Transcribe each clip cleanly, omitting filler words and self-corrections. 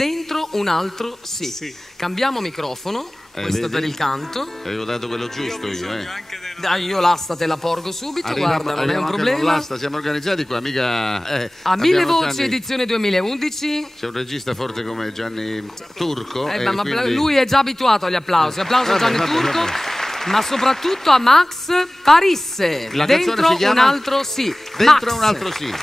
dentro un altro sì. Cambiamo microfono, questo vedi? per il canto. Avevo dato quello giusto io. Dai, io l'asta te la porgo subito, guarda, non è un Con problema. l'asta, siamo organizzati qua, mica... A 1000 abbiamo voci, Gianni- edizione 2011. C'è un regista forte come Gianni Turco. Ma quindi- lui è già abituato agli applausi. Applauso a Gianni Vabbè, Turco, vabbè. ma soprattutto a Max Parisse. La canzone Dentro si chiama? un altro sì. Dentro Max. un altro sì.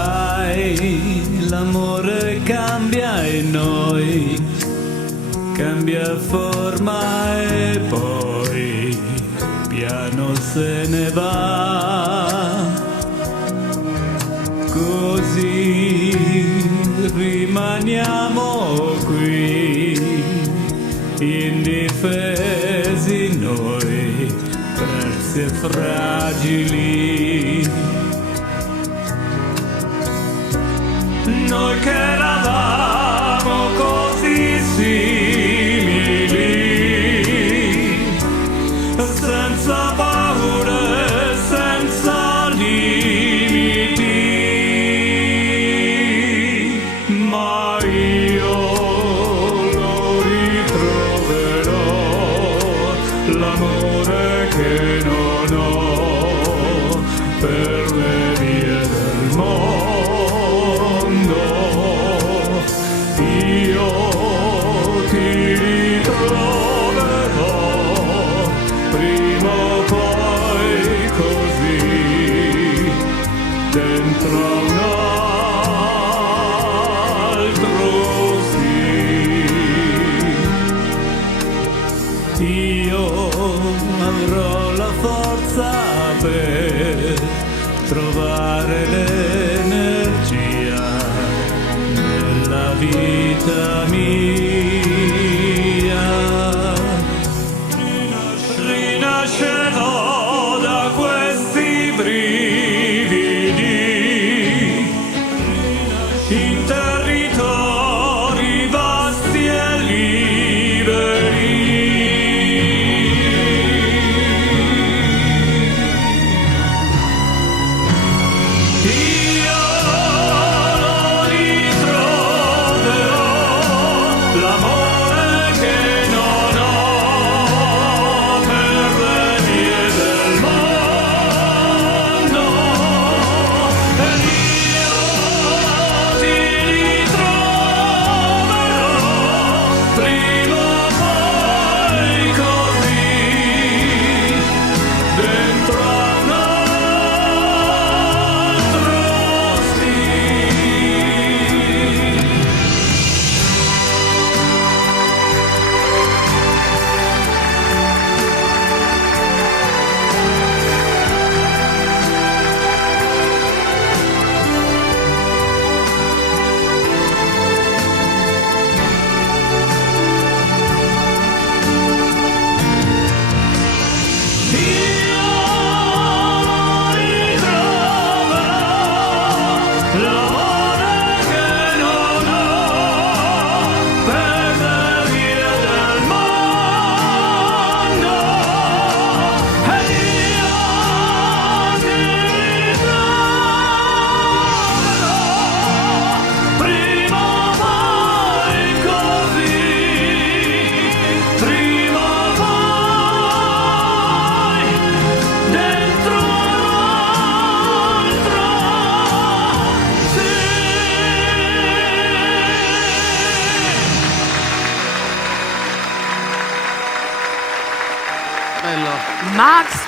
Sai, l'amore cambia e noi cambia forma e poi piano se ne va. Così rimaniamo qui, indifesi noi, persi e fragili. Noi che eravamo così simili, senza paure, senza limiti, ma io lo ritroverò, l'amore che non ho per le vie del mondo. Io ti ritroverò prima o poi così dentro un altro sì. Io avrò la forza per trovare l'energia nella vita mia. Rinascerò da questi brividi in territori vasti e liberi. Io lo ritroverò,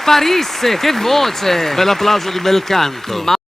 sparisse, che voce! Bell'applauso di bel canto.